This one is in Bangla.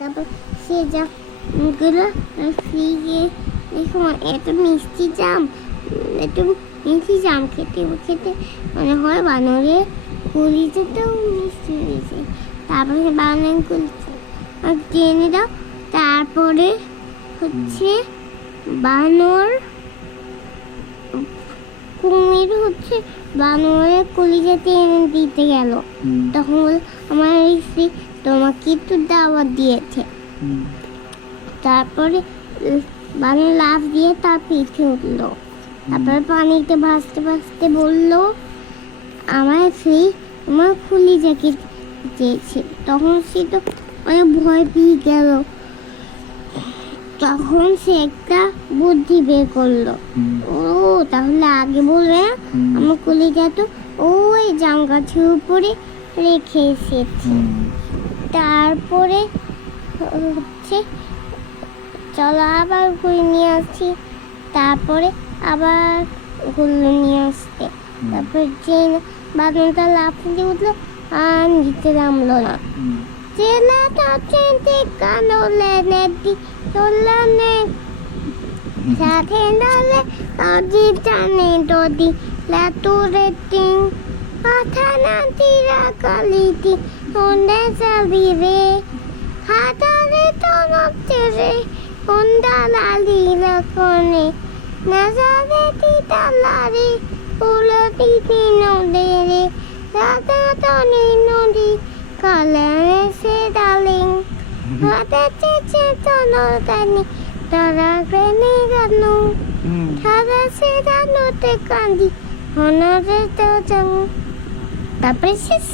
তারপর সে জামগুলো ফ্রিজে দেখো এত মিষ্টি জাম, একটু মিষ্টি জাম খেতে খেতে মনে হয় বানরের কলিজাটাও মিষ্টি হয়েছে। তারপরে বানর কলিজা টেনে দাও। তারপরে হচ্ছে বানর কুমির হচ্ছে বানরের কলিজা টেনে দিতে গেল। তখন বলল আমার স্ত্রী তোমাকে তো দাওয়াত দিয়েছে। তারপরে বানর লাফ দিয়ে তার পিঠে উঠলো। তারপরে পানিতে ভাসতে ভাসতে বলল আমার স্ত্রী আমার কলিজাকে চেয়েছে। তখন সে তো অনেক ভয় পেয়ে গেল। তখন সে একটা বুদ্ধি বের করলো। ও তাহলে আগে বলবে আমার কলিজা তো ওই জাম গাছের উপরে রেখে এসেছি। তারপরে হচ্ছে চলো আবার ঘুরে নিয়ে আসছি। তারপরে আবার ঘুরলো নিয়ে আসতে। তারপরে যে বাদনটা লাফিয়ে উঠলো আর নিচে নামলো না। ছেলেটা চিনতে কালো লেনেটি চলনে সাথে নালে কাজি জানে দদি লাতুরে টিং কথা না তিরা কালিটি ওনে সাবিরে খাতারে তো নপতেরে ওন্দা লালি লকনে নাজারে তিতা লারি উলটি নদে রাতা তনি নদী কালারে সে ডালিং হাতে চেচে তনতানি তারা গ্রেনে গানু তারা সে ডানুতে কান্দি হনরে তো যাও। তারপরে শেষ।